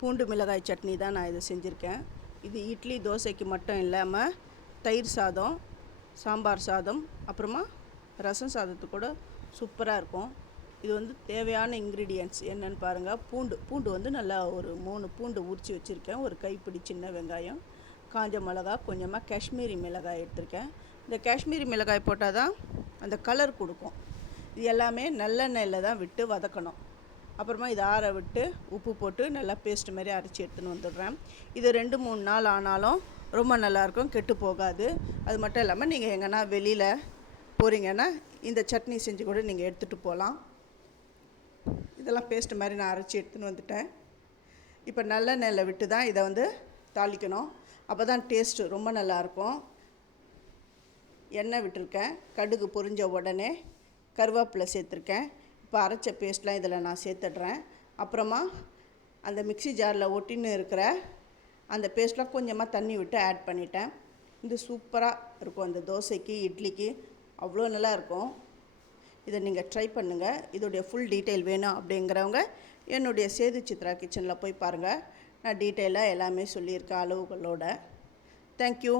பூண்டு மிளகாய் சட்னி தான் நான் இதை செஞ்சுருக்கேன். இது இட்லி தோசைக்கு மட்டும் இல்லாமல் தயிர் சாதம், சாம்பார் சாதம், அப்புறமா ரசம் சாதத்துக்கு கூட சூப்பராக இருக்கும். இது வந்து தேவையான இன்க்ரீடியன்ட்ஸ் என்னென்னு பாருங்கள். பூண்டு வந்து நல்லா ஒரு 3 பூண்டு உரித்து வச்சுருக்கேன். ஒரு கைப்பிடி சின்ன வெங்காயம், காஞ்ச மிளகா, கொஞ்சமாக காஷ்மீரி மிளகாய் எடுத்திருக்கேன். இந்த காஷ்மீரி மிளகாய் போட்டால் தான் அந்த கலர் கொடுக்கும். இது எல்லாமே நல்லெண்ணெயில் தான் விட்டு வதக்கணும். அப்புறமா இதை ஆற விட்டு உப்பு போட்டு நல்லா பேஸ்ட் மாதிரி அரைச்சி எடுத்துன்னு வந்துடுறேன். இது 2-3 நாள் ஆனாலும் ரொம்ப நல்லாயிருக்கும், கெட்டு போகாது. அது மட்டும் இல்லாமல் நீங்கள் எங்கன்னா வெளியில் போகிறீங்கன்னா இந்த சட்னி செஞ்சு கூட நீங்கள் எடுத்துகிட்டு போகலாம். இதெல்லாம் பேஸ்ட் மாதிரி நான் அரைச்சி எடுத்துன்னு வந்துட்டேன். இப்போ நல்லெண்ணெயில் விட்டு தான் இதை வந்து தாளிக்கணும். அப்போ தான் டேஸ்ட்டு ரொம்ப நல்லாயிருக்கும். எண்ணெய் விட்டுருக்கேன். கடுகு பொரிஞ்ச உடனே கருவேப்பிலை சேர்த்துருக்கேன். இப்போ அரைச்ச பேஸ்ட்லாம் இதில் நான் சேர்த்துடுறேன். அப்புறமா அந்த மிக்ஸி ஜாரில் ஒட்டின்னு இருக்கிற அந்த பேஸ்ட்லாம் கொஞ்சமாக தண்ணி விட்டு ஆட் பண்ணிட்டேன். இது சூப்பராக இருக்கும். அந்த தோசைக்கு இட்லிக்கு அவ்வளோ நல்லா இருக்கும். இதை நீங்கள் ட்ரை பண்ணுங்கள். இதோடைய ஃபுல் டீட்டெயில் வேணும் அப்படிங்கிறவங்க என்னுடைய சேது சித்ரா கிச்சனில் போய் பாருங்கள். நான் டீட்டெயிலாக எல்லாமே சொல்லியிருக்கேன் அளவுகளோட. தேங்க்யூ.